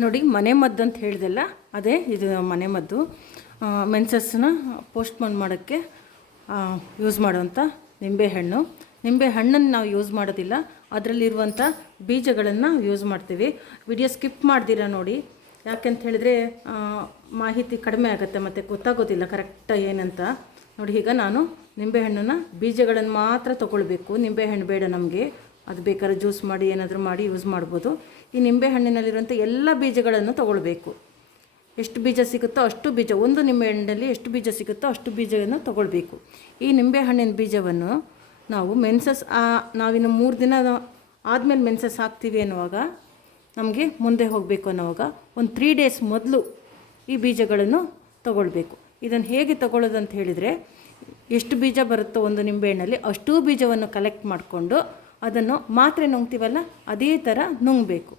ನೋಡಿ, ಮನೆ ಮದ್ದು ಅಂತ ಹೇಳಿದೆಲ್ಲ, ಅದೇ ಇದು ಮನೆ ಮದ್ದು. ಮೆನ್ಸಸ್ನ ಪೋಸ್ಟ್ಪೋನ್ ಮಾಡೋಕ್ಕೆ ಯೂಸ್ ಮಾಡುವಂಥ ನಿಂಬೆಹಣ್ಣು. ನಿಂಬೆ ಹಣ್ಣನ್ನು ನಾವು ಯೂಸ್ ಮಾಡೋದಿಲ್ಲ ಅದರಲ್ಲಿರುವಂಥ ಬೀಜಗಳನ್ನು ಯೂಸ್ ಮಾಡ್ತೀವಿ. ವಿಡಿಯೋ ಸ್ಕಿಪ್ ಮಾಡ್ದಿರ ನೋಡಿ. ಯಾಕೆಂತ ಹೇಳಿದ್ರೆ ಮಾಹಿತಿ ಕಡಿಮೆ ಆಗುತ್ತೆ ಮತ್ತು ಗೊತ್ತಾಗೋದಿಲ್ಲ ಕರೆಕ್ಟ್ ಏನಂತ. ನೋಡಿ, ಈಗ ನಾನು ನಿಂಬೆಹಣ್ಣನ್ನು ಬೀಜಗಳನ್ನು ಮಾತ್ರ ತೊಗೊಳ್ಬೇಕು. ನಿಂಬೆಹಣ್ಣು ಬೇಡ ನಮಗೆ. ಅದು ಬೇಕಾದ್ರೆ ಜ್ಯೂಸ್ ಮಾಡಿ, ಏನಾದರೂ ಮಾಡಿ ಯೂಸ್ ಮಾಡ್ಬೋದು. ಈ ನಿಂಬೆ ಹಣ್ಣಿನಲ್ಲಿರುವಂಥ ಎಲ್ಲ ಬೀಜಗಳನ್ನು ತೊಗೊಳ್ಬೇಕು. ಎಷ್ಟು ಬೀಜ ಸಿಗುತ್ತೋ ಅಷ್ಟು ಬೀಜ, ಒಂದು ನಿಂಬೆಹಣ್ಣಲ್ಲಿ ಎಷ್ಟು ಬೀಜ ಸಿಗುತ್ತೋ ಅಷ್ಟು ಬೀಜವನ್ನು ತೊಗೊಳ್ಬೇಕು. ಈ ನಿಂಬೆಹಣ್ಣಿನ ಬೀಜವನ್ನು ನಾವು ಮೆನ್ಸಸ್ ನಾವಿನ್ನು ಮೂರು ದಿನ ಆದಮೇಲೆ ಮೆನ್ಸಸ್ ಹಾಕ್ತೀವಿ ಅನ್ನುವಾಗ ನಮಗೆ ಮುಂದೆ ಹೋಗಬೇಕು ಅನ್ನೋವಾಗ ಒಂದು ತ್ರೀ ಡೇಸ್ ಮೊದಲು ಈ ಬೀಜಗಳನ್ನು ತಗೊಳ್ಬೇಕು. ಇದನ್ನು ಹೇಗೆ ತಗೊಳ್ಳೋದು ಅಂತ ಹೇಳಿದರೆ, ಎಷ್ಟು ಬೀಜ ಬರುತ್ತೋ ಒಂದು ನಿಂಬೆಹಣ್ಣಲ್ಲಿ ಅಷ್ಟೂ ಬೀಜವನ್ನು ಕಲೆಕ್ಟ್ ಮಾಡಿಕೊಂಡು ಅದನ್ನು ಮಾತ್ರೆ ನುಂಗ್ತೀವಲ್ಲ, ಅದೇ ಥರ ನುಂಗಬೇಕು.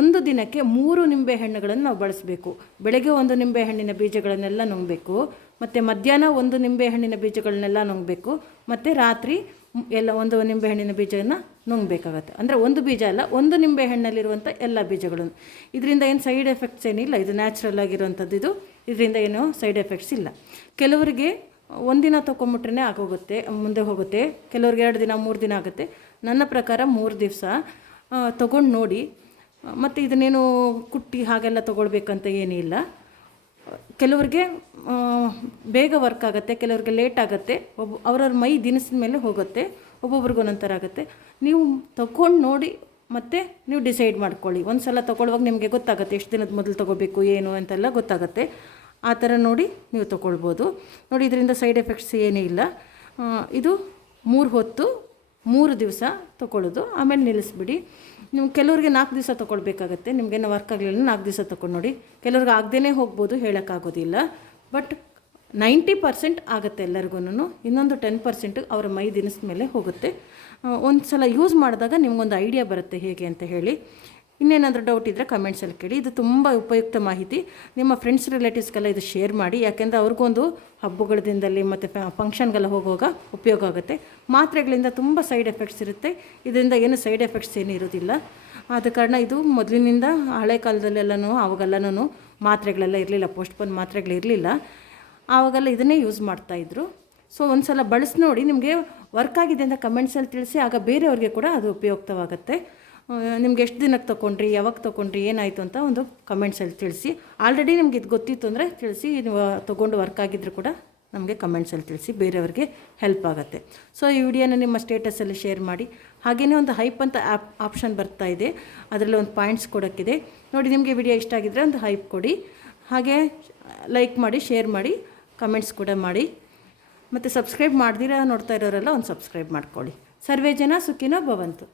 ಒಂದು ದಿನಕ್ಕೆ ಮೂರು ನಿಂಬೆ ಹಣ್ಣುಗಳನ್ನು ನಾವು ಬಳಸಬೇಕು. ಬೆಳಗ್ಗೆ ಒಂದು ನಿಂಬೆ ಹಣ್ಣಿನ ಬೀಜಗಳನ್ನೆಲ್ಲ ನುಂಗಬೇಕು, ಮತ್ತು ಮಧ್ಯಾಹ್ನ ಒಂದು ನಿಂಬೆ ಹಣ್ಣಿನ ಬೀಜಗಳನ್ನೆಲ್ಲ ನುಂಗಬೇಕು, ಮತ್ತು ರಾತ್ರಿ ಎಲ್ಲ ಒಂದು ನಿಂಬೆ ಹಣ್ಣಿನ ಬೀಜವನ್ನು ನುಂಗಬೇಕಾಗತ್ತೆ. ಅಂದರೆ ಒಂದು ಬೀಜ ಅಲ್ಲ, ಒಂದು ನಿಂಬೆ ಹಣ್ಣಲ್ಲಿರುವಂಥ ಎಲ್ಲ ಬೀಜಗಳನ್ನು. ಇದರಿಂದ ಏನು ಸೈಡ್ ಎಫೆಕ್ಟ್ಸ್ ಏನಿಲ್ಲ, ಇದು ನ್ಯಾಚುರಲ್ ಆಗಿರುವಂಥದ್ದು ಇದು. ಇದರಿಂದ ಏನು ಸೈಡ್ ಎಫೆಕ್ಟ್ಸ್ ಇಲ್ಲ. ಕೆಲವರಿಗೆ ಒಂದಿನ ತೊಗೊಂಬಿಟ್ರೆ ಆಗೋಗುತ್ತೆ, ಮುಂದೆ ಹೋಗುತ್ತೆ. ಕೆಲವ್ರಿಗೆ ಎರಡು ದಿನ, ಮೂರು ದಿನ ಆಗುತ್ತೆ. ನನ್ನ ಪ್ರಕಾರ ಮೂರು ದಿವಸ ತೊಗೊಂಡು ನೋಡಿ. ಮತ್ತು ಇದನ್ನೇನು ಕುಟ್ಟಿ ಹಾಗೆಲ್ಲ ತೊಗೊಳ್ಬೇಕಂತ ಏನಿಲ್ಲ. ಕೆಲವ್ರಿಗೆ ಬೇಗ ವರ್ಕ್ ಆಗುತ್ತೆ, ಕೆಲವ್ರಿಗೆ ಲೇಟ್ ಆಗುತ್ತೆ. ಒಬ್ಬ ಅವ್ರವ್ರ ಮೈ ದಿನಸಿದ ಮೇಲೆ ಹೋಗುತ್ತೆ, ಒಬ್ಬೊಬ್ರಿಗೆ ಒಂದೊಂಥರ ಆಗುತ್ತೆ. ನೀವು ತಗೊಂಡು ನೋಡಿ, ಮತ್ತು ನೀವು ಡಿಸೈಡ್ ಮಾಡ್ಕೊಳ್ಳಿ. ಒಂದು ಸಲ ತೊಗೊಳ್ಳುವಾಗ ನಿಮಗೆ ಗೊತ್ತಾಗುತ್ತೆ, ಎಷ್ಟು ದಿನದ ಮೊದಲು ತೊಗೋಬೇಕು, ಏನು ಅಂತೆಲ್ಲ ಗೊತ್ತಾಗುತ್ತೆ. ಆ ಥರ ನೋಡಿ ನೀವು ತೊಗೊಳ್ಬೋದು. ನೋಡಿ, ಇದರಿಂದ ಸೈಡ್ ಎಫೆಕ್ಟ್ಸ್ ಏನೂ ಇಲ್ಲ. ಇದು ಮೂರು ಹೊತ್ತು, ಮೂರು ದಿವಸ ತೊಗೊಳ್ಳೋದು. ಆಮೇಲೆ ನಿಲ್ಲಿಸ್ಬಿಡಿ. ನಿಮ್ಗೆ ಕೆಲವ್ರಿಗೆ ನಾಲ್ಕು ದಿವಸ ತೊಗೊಳ್ಬೇಕಾಗತ್ತೆ. ನಿಮಗೇನು ವರ್ಕ್ ಆಗಲಿಲ್ಲ ನಾಲ್ಕು ದಿವಸ ತೊಗೊಂಡು ನೋಡಿ. ಕೆಲವ್ರಿಗೆ ಆಗದೇ ಹೋಗ್ಬೋದು, ಹೇಳೋಕ್ಕಾಗೋದಿಲ್ಲ. ಬಟ್ ನೈಂಟಿ ಪರ್ಸೆಂಟ್ ಆಗುತ್ತೆ ಎಲ್ಲರಿಗೂ ಇನ್ನೊಂದು ಟೆನ್ ಪರ್ಸೆಂಟ್ ಅವರ ಮೈ ದಿನದ ಮೇಲೆ ಹೋಗುತ್ತೆ. ಒಂದು ಸಲ ಯೂಸ್ ಮಾಡಿದಾಗ ನಿಮಗೊಂದು ಐಡಿಯಾ ಬರುತ್ತೆ ಹೇಗೆ ಅಂತ ಹೇಳಿ. ಇನ್ನೇನಾದರೂ ಡೌಟ್ ಇದ್ದರೆ ಕಮೆಂಟ್ಸಲ್ಲಿ ಕೇಳಿ. ಇದು ತುಂಬ ಉಪಯುಕ್ತ ಮಾಹಿತಿ. ನಿಮ್ಮ ಫ್ರೆಂಡ್ಸ್ ರಿಲೇಟಿವ್ಸ್ಗೆಲ್ಲ ಇದು ಶೇರ್ ಮಾಡಿ. ಯಾಕೆಂದರೆ ಅವ್ರಿಗೊಂದು ಹಬ್ಬಗಳ ದಿನದಲ್ಲಿ ಮತ್ತು ಫಂಕ್ಷನ್ಗೆಲ್ಲ ಹೋಗುವಾಗ ಉಪಯೋಗ ಆಗುತ್ತೆ. ಮಾತ್ರೆಗಳಿಂದ ತುಂಬ ಸೈಡ್ ಎಫೆಕ್ಟ್ಸ್ ಇರುತ್ತೆ. ಇದರಿಂದ ಏನು ಸೈಡ್ ಎಫೆಕ್ಟ್ಸ್ ಏನೂ ಇರೋದಿಲ್ಲ. ಆದ ಕಾರಣ ಇದು ಮೊದಲಿನಿಂದ ಹಳೆ ಕಾಲದಲ್ಲೆಲ್ಲನೂ ಆವಾಗೆಲ್ಲನೂ ಮಾತ್ರೆಗಳೆಲ್ಲ ಇರಲಿಲ್ಲ. ಪೋಸ್ಟ್ಪೋನ್ ಮಾತ್ರೆಗಳಿರಲಿಲ್ಲ ಆವಾಗೆಲ್ಲ ಇದನ್ನೇ ಯೂಸ್ ಮಾಡ್ತಾಯಿದ್ರು ಸೊ ಒಂದು ಸಲ ಬಳಸಿ ನೋಡಿ. ನಿಮಗೆ ವರ್ಕ್ ಆಗಿದೆ ಅಂತ ಕಮೆಂಟ್ಸಲ್ಲಿ ತಿಳಿಸಿ. ಆಗ ಬೇರೆಯವ್ರಿಗೆ ಕೂಡ ಅದು ಉಪಯುಕ್ತವಾಗುತ್ತೆ. ನಿಮ್ಗೆ ಎಷ್ಟು ದಿನಕ್ಕೆ ತೊಗೊಂಡ್ರಿ ಯಾವಾಗ ತೊಗೊಂಡ್ರಿ ಏನಾಯಿತು ಅಂತ ಒಂದು ಕಮೆಂಟ್ಸಲ್ಲಿ ತಿಳಿಸಿ. ಆಲ್ರೆಡಿ ನಿಮ್ಗೆ ಇದು ಗೊತ್ತಿತ್ತು ಅಂದರೆ ತಿಳಿಸಿ ನೀವು ತೊಗೊಂಡು ವರ್ಕ್ ಆಗಿದ್ರು ಕೂಡ ನಮಗೆ ಕಮೆಂಟ್ಸಲ್ಲಿ ತಿಳಿಸಿ, ಬೇರೆಯವ್ರಿಗೆ ಹೆಲ್ಪ್ ಆಗುತ್ತೆ. ಸೊ ಈ ವಿಡಿಯೋನ ನಿಮ್ಮ ಸ್ಟೇಟಸಲ್ಲಿ ಶೇರ್ ಮಾಡಿ. ಹಾಗೆಯೇ ಒಂದು ಹೈಪ್ ಅಂತ ಆ್ಯಪ್ ಆಪ್ಷನ್ ಬರ್ತಾ ಇದೆ. ಅದರಲ್ಲಿ ಒಂದು ಪಾಯಿಂಟ್ಸ್ ಕೊಡೋಕ್ಕಿದೆ. ನೋಡಿ, ನಿಮಗೆ ವಿಡಿಯೋ ಇಷ್ಟ ಆಗಿದ್ದರೆ ಒಂದು ಹೈಪ್ ಕೊಡಿ. ಹಾಗೆ ಲೈಕ್ ಮಾಡಿ ಶೇರ್ ಮಾಡಿ ಕಮೆಂಟ್ಸ್ ಕೂಡ ಮಾಡಿ. ಮತ್ತು ಸಬ್ಸ್ಕ್ರೈಬ್ ಮಾಡ್ದಿರ ನೋಡ್ತಾ ಇರೋರೆಲ್ಲ ಒಂದು ಸಬ್ಸ್ಕ್ರೈಬ್ ಮಾಡ್ಕೊಳ್ಳಿ. ಸರ್ವೇ ಜನ ಸುಖಿನೋ ಭವಂತು.